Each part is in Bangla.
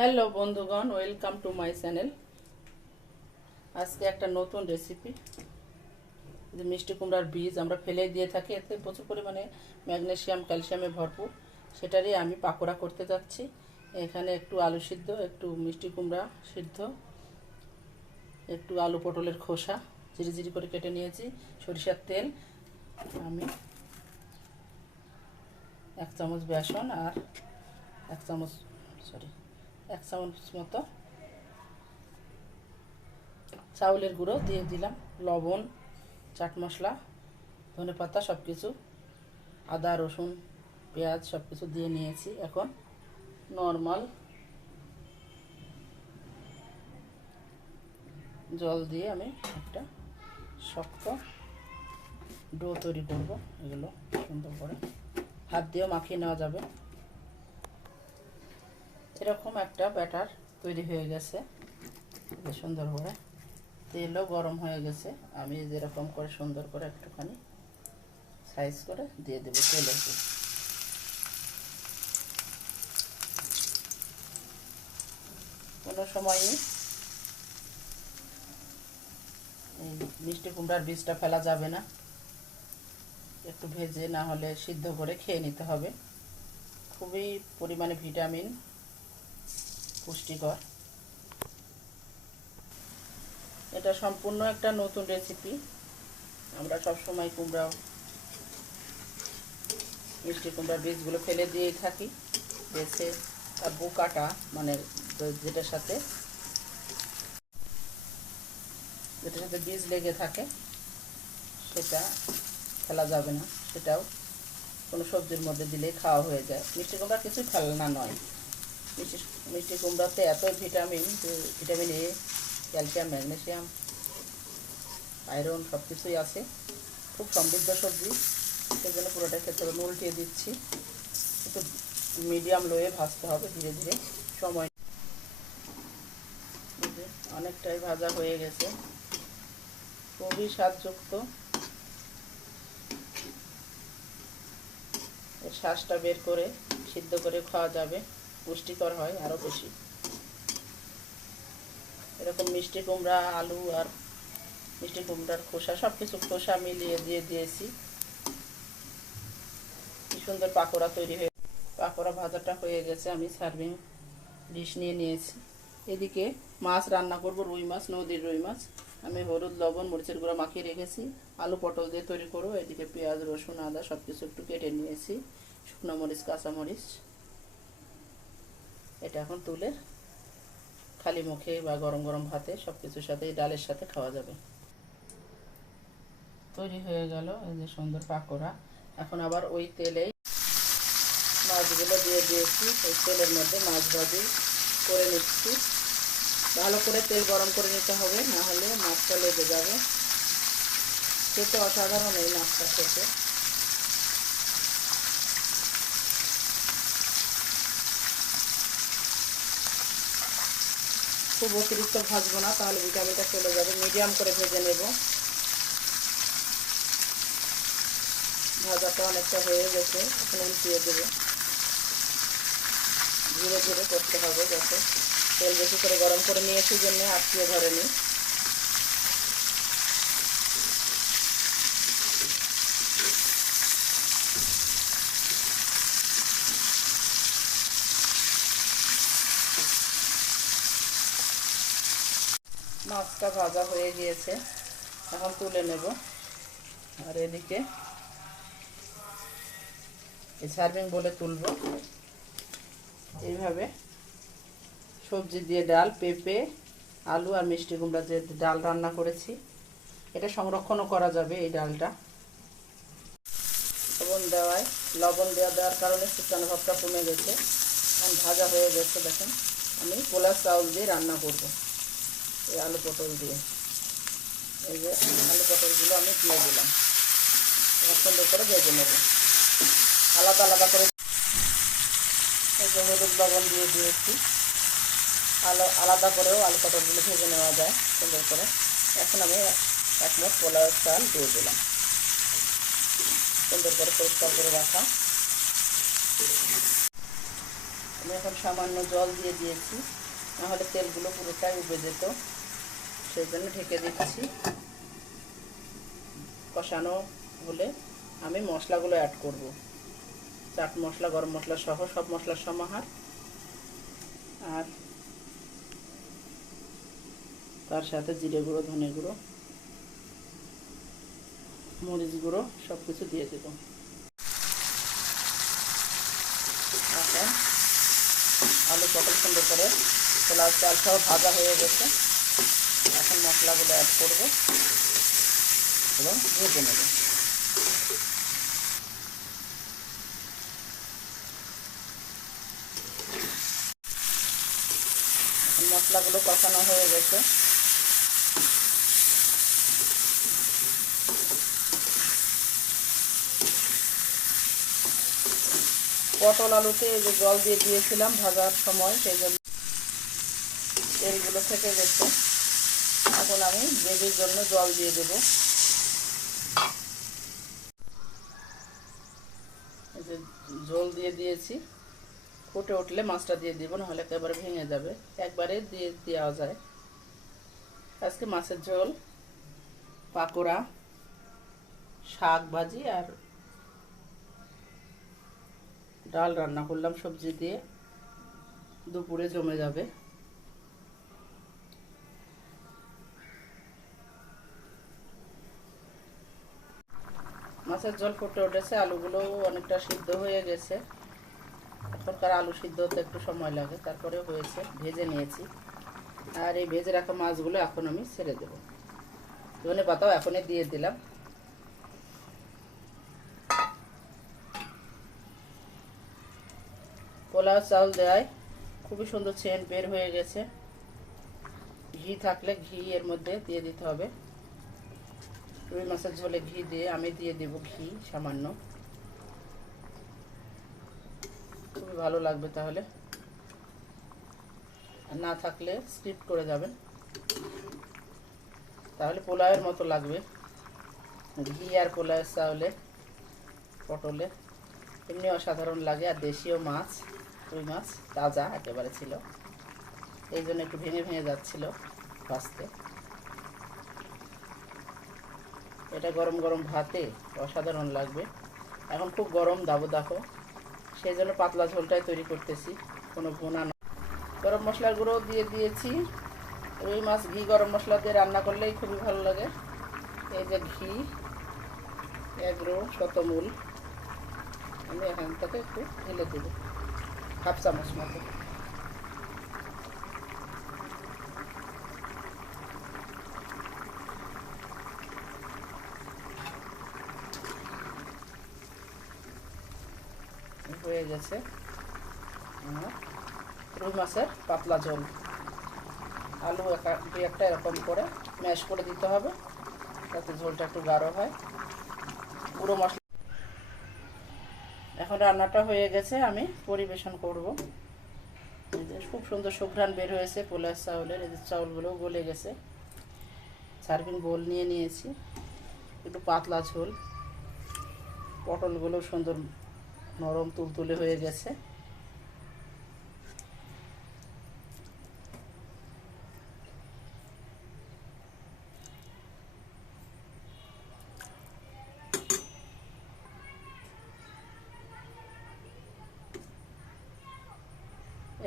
হ্যালো বন্ধুগণ ওয়েলকাম টু মাই চ্যানেল আজকে একটা নতুন রেসিপি যে মিষ্টি কুমড়ার বীজ আমরা ফেলে দিয়ে থাকি, এতে প্রচুর পরিমাণে ম্যাগনেসিয়াম ক্যালসিয়ামে ভরপুর। সেটারই আমি পাকোড়া করতে যাচ্ছি। এখানে একটু আলু সিদ্ধ, একটু মিষ্টি কুমড়া সিদ্ধ, একটু আলু পটলের খোসা জিরি করে কেটে নিয়েছি, সরিষার তেল, আমি এক চামচ বেসন আর এক চামচ সরি এক চামচ মতো। চাউলের গুঁড়ো দিয়ে দিলাম। লবণ, চাট মশলা, ধনে পাতা সব কিছু আদা, রসুন, পেঁয়াজ সব কিছু দিয়ে নিয়েছি এখন। নর্মাল জল দিয়ে আমি একটা শক্ত ডো তৈরি করব। এগুলো সুন্দর করে। হাত দিয়েও মাখিয়ে নেওয়া যাবে। এরকম একটা ব্যাটার তৈরি হয়ে গেছে। সুন্দর করে। তেলও গরম হয়ে গেছে। আমি যেরকম করে সুন্দর করে একটুখানি সাইজ করে দিয়ে দেবো তেলের কোনো সময়ই এই মিষ্টি কুমড়ার বীজটা ফেলা যাবে না। একটু ভেজে না হলে সিদ্ধ করে খেয়ে নিতে হবে। খুবই পরিমাণে ভিটামিন পুষ্টিকর। এটা সম্পূর্ণ একটা নতুন রেসিপি আমরা সব সময় কুমড়া, মিষ্টি কুমড়ার বীজগুলো ফেলে দিয়েই থাকি। বেছে তার বোকাটা মানে যেটার সাথে যেটার সাথে বীজ লেগে থাকে, সেটা ফেলা যাবে না। সেটাও কোনো সবজির মধ্যে দিলেই খাওয়া হয়ে যায়। মিষ্টি কুমড়া কিছুই ফেলনা নয়। মিষ্টি মিষ্টি কুমড়াতে এত ভিটামিন যে vitamin A, calcium, magnesium, iron সব কিছুই আছে। খুব সমৃদ্ধ সবজি। সেই জন্য পুরোটা ক্ষেত্রে আমি উল্টিয়ে দিচ্ছি। একটু মিডিয়াম লোয়ে ভাজতে হবে ধীরে ধীরে। সময় অনেকটাই ভাজা হয়ে গেছে। খুবই স্বাদযুক্ত। শ্বাসটা বের করে সিদ্ধ করে খাওয়া যাবে। পুষ্টিকর হয় আরও বেশি। এরকম মিষ্টি কুমড়া, আলু আর মিষ্টি কুমড়ার খোসা সব কিছু খোসা মিলিয়ে দিয়ে দিয়েছি। কি সুন্দর পাকোড়া তৈরি হয়ে, পাকোড়া ভাজাটা হয়ে গেছে, আমি সার্ভিং ডিশ নিয়ে নিয়েছি। এদিকে মাছ রান্না করব, রুই মাছ, নদীর রুই মাছ। আমি হলুদ, লবণ, মরিচের গুঁড়া মাখিয়ে রেখেছি। আলু পটল দিয়ে তৈরি করব, এদিকে পেঁয়াজ, রসুন, আদা সব কিছু একটু কেটে নিয়েছি। শুকনো মরিচ, কাঁচা মরিচ। এটা এখন তুলে খালি মুখে বা গরম গরম ভাতে সব কিছুর সাথে ডালের সাথে খাওয়া যাবে। তৈরি হয়ে গেল এই যে সুন্দর পাকোড়া। এখন আবার ওই তেলেই মাছগুলো দিয়ে দিয়েছি। ওই তেলের মধ্যে মাছ ভাজি করে নিচ্ছি। ভালো করে তেল গরম করে নিতে হবে, না হলে মাছটা লেগে যাবে। খেতে অসাধারণ এই মাছটা খেতে। খুব অতিরিক্ত ভাজবো না, তাহলে ভিটামিনটা চলে যাবে। মিডিয়াম করে ভেজে নেব। ভাজাটা অনেকটা হয়ে গেছে, এখন উল্টিয়ে দেবে। ধীরে ধীরে করতে হবে যাতে তেল বেশি করে গরম করে নিয়েছি জন্য আটকিয়ে ধরেনি। মাছটা ভাজা হয়ে গিয়েছে, এখন তুলে নেব। আর এদিকে এই সার্ভিং বলে তুলব। এইভাবে সবজি দিয়ে ডাল, পেঁপে, আলু আর মিষ্টি কুমড়া যে ডাল রান্না করেছি, এটা সংরক্ষণও করা যাবে এই ডালটা। লবণ দেওয়ায়, লবণ দেওয়া দেওয়ার কারণে শুকানো ভাবটা কমে গেছে, এখন ভাজা হয়ে গেছে, দেখেন। আমি পোলা চাউল দিয়ে রান্না করব। এই আলু পটল দিয়ে। এই যে আলু পটলগুলো আমি দিয়ে দিলাম। সুন্দর করে ভেজে নেব। আলাদা আলাদা করে এই যে হলুদ লবণ দিয়ে দিয়েছি। আলো, আলাদা করেও আলু পটলগুলো ভেজে নেওয়া যায় সুন্দর করে। এখন আমি এক মোট পোলাও চাল দিয়ে দিলাম। সুন্দর করে পরিষ্কার করে রাখা। আমি এখন সামান্য জল দিয়ে দিয়েছি। নাহলে তেলগুলো পুরোটাই উবে যেত। সেই জন্য ঢেকে দিচ্ছি। কষানো হলে আমি মশলাগুলো অ্যাড করব। চাট মশলা, গরম মশলা সহ সব মশলার সমাহার। আর তার সাথে জিরে গুঁড়ো, ধনে গুঁড়ো, মরিচ গুঁড়ো সব কিছু দিয়ে দেব। আলু পটল সুন্দর করে পোলাও চাল সহ ভাজা হয়ে গেছে। এখন মশলাগুলো অ্যাড করব এবং ভেজে নেব। মশলাগুলো কষানো হয়ে গেছে। পটল আলুতে যে জল দিয়ে দিয়েছিলাম ভাজার সময়, সেই জন্য তেলগুলো থেকে গেছে। এখন আমি গ্রেভির জন্য জল দিয়ে দেব। জল দিয়ে দিয়েছি। ফুটে উঠলে মাছটা দিয়ে দিব, নাহলে একেবারে ভেঙে যাবে। একবারে দিয়ে দেওয়া যায়। আজকে মাছের ঝোল, পাকোড়া, শাক ভাজি আর ডাল রান্না করলাম সবজি দিয়ে। দুপুরে জমে যাবে। মাছের জল ফুটে উঠেছে আলুগুলো অনেকটা সিদ্ধ হয়ে গেছে। এখনকার আলু সিদ্ধ হতে একটু সময় লাগে তারপরে হয়েছে, ভেজে নিয়েছি। আর এই ভেজে রাখা মাছগুলো এখন আমি ছেড়ে দেবো। ধনে পাতাও এখনই দিয়ে দিলাম। পোলাও চাল দেয় খুবই সুন্দর চেন বের হয়ে গেছে। ঘি থাকলে ঘি এর মধ্যে দিয়ে দিতে হবে। রুই মাছের ঝোলে ঘি দিয়ে আমি দিয়ে দেব ঘি, সামান্য। খুবই ভালো লাগবে তাহলে। না থাকলে স্কিপ করে যাবেন। তাহলে পোলাওয়ের মতো লাগবে। ঘি আর পোলাওয়ের চাউলে, পটলে। এমনি অসাধারণ লাগে, আর দেশীয় মাছ, রুই মাছ, তাজা একেবারে ছিল। এই জন্য একটু ভেঙে ভেঙে যাচ্ছিল ভাজতে। এটা গরম গরম ভাতে অসাধারণ লাগবে। এখন খুব গরম দাবো দেখো সেই জন্য পাতলা ঝোলটাই তৈরি করতেছি, কোনো ভুনা না। গরম মশলার গুঁড়ো দিয়ে দিয়েছি। রুই মাছ, ঘি, গরম মশলা দিয়ে রান্না করলেই খুবই ভালো লাগে। এই যে ঘি এগ্রো শতমূল, আমি এখান থেকে একটু ঢেলে দেবো, হাফ চামচ মতো। হয়ে গেছে। আমার রুই মাছের পাতলা ঝোল। আলু দুই একটা এরকম করে ম্যাশ করে দিতে হবে, যাতে ঝোলটা একটু গাঢ় হয়। গুঁড়ো মশলা এখন রান্নাটা হয়ে গেছে, আমি পরিবেশন করব। খুব সুন্দর সুঘ্রাণ বের হয়েছে পোলার চাউলের, এই চাউলগুলো গলে গেছে। সার্ভিং বোল নিয়ে নিয়েছি। একটু পাতলা ঝোল। পটলগুলো সুন্দর নরম তুলতুলে হয়ে গেছে।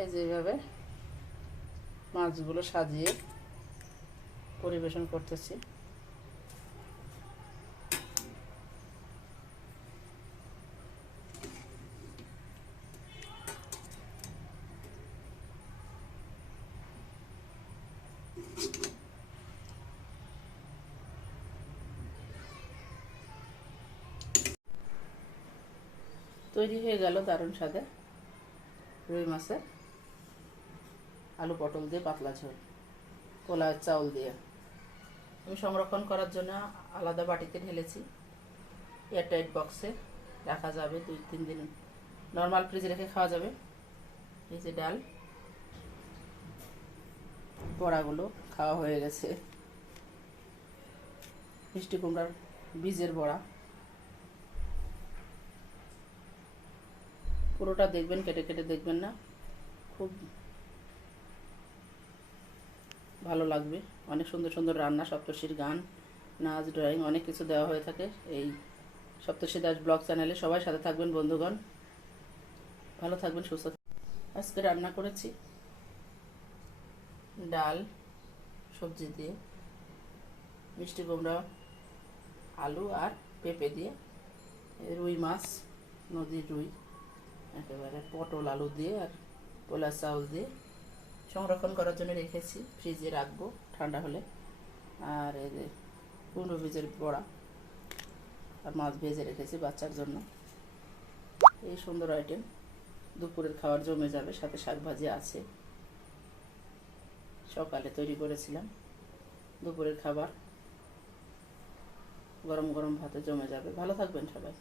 এই যেভাবে মাছগুলো সাজিয়ে পরিবেশন করতেছি। তৈরি হয়ে গেল দারুণ স্বাদে। রুই মাছের, আলু পটল দিয়ে পাতলা ঝোল পোলার চাউল দিয়ে। আমি সংরক্ষণ করার জন্য আলাদা বাটিতে ঢেলেছি। এয়ারটাইট বক্সে রাখা যাবে দুই তিন দিন। নর্মাল ফ্রিজে রেখে খাওয়া যাবে। এই যে ডাল, বড়াগুলো খাওয়া হয়ে গেছে। মিষ্টি কুমড়ার বীজের বড়া। পুরোটা দেখবেন, কেটে কেটে দেখবেন না। খুব ভালো লাগবে। অনেক সুন্দর সুন্দর রান্না, সপ্তর্ষির গান, নাচ, ড্রয়িং অনেক কিছু দেওয়া হয়ে থাকে এই সপ্তর্ষি দাস ব্লগ চ্যানেলে। সবাই সাথে থাকবেন, বন্ধুগণ। ভালো থাকবেন, সুস্থ আজকে রান্না করেছি ডাল, সবজি দিয়ে, মিষ্টি কুমড়া, আলু আর পেঁপে দিয়ে, রুই মাছ, নদীর রুই। একেবারে পটল আলু দিয়ে আর পোলা চাউল দিয়ে সংরক্ষণ করার জন্য রেখেছি, ফ্রিজে রাখব ঠান্ডা হলে। আর এই যে কুমড়ো বীজের বড়া আর মাছ ভেজে রেখেছি বাচ্চার জন্য। এই সুন্দর আইটেম দুপুরের খাবার জমে যাবে, সাথে শাক ভাজি আছে। সকালে তৈরি করেছিলাম দুপুরের খাবার। গরম গরম ভাতে জমে যাবে। ভালো থাকবেন সবাই।